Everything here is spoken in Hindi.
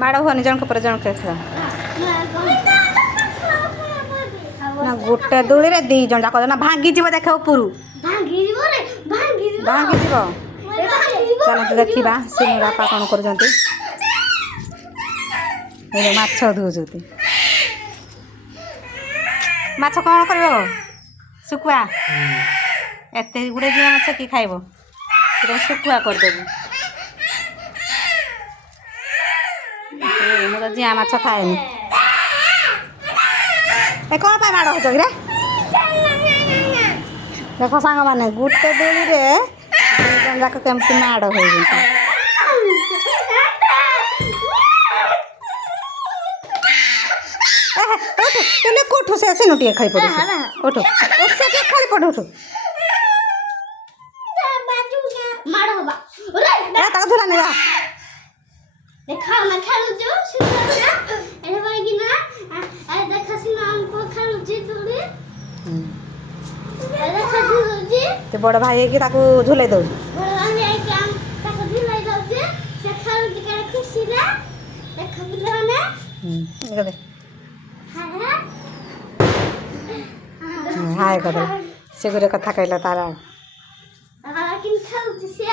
माड़ हुआ जन पर जन खेल ना गोटे दूली रे दी जन जाक ना भांगी जीव देख ऊपर भांगी जीव चलते देखा सिनु बापा कौन कर माछ धोती माछ कौन कर शुखुआ एत गुड़े जिया माछ कि खाइब शुखुआ करदेबू मुझे जिया माछ खाएनि ए कौन पाई माड़ हो रे देख सांग मैंने गोटे दूली रे जन जाक केमती माड़ हो कोठू से सिनु टे खाई पड़ू उठो से खाई पड़ू उठो धुला नहीं देखा ना खेलु जो सिना ए भाई की ना ए देखा सिना हमको खेलु जी तुली ए देखा जी ते बड़ भाई की ताको झुले दो बड़ भाई के हम ताको झुलाई दो जे से खेलु जी के खुशी रे देखा बिला ना ये दे हाय कदे से गुरे कथा कहला तारा आ किन खेलु जी से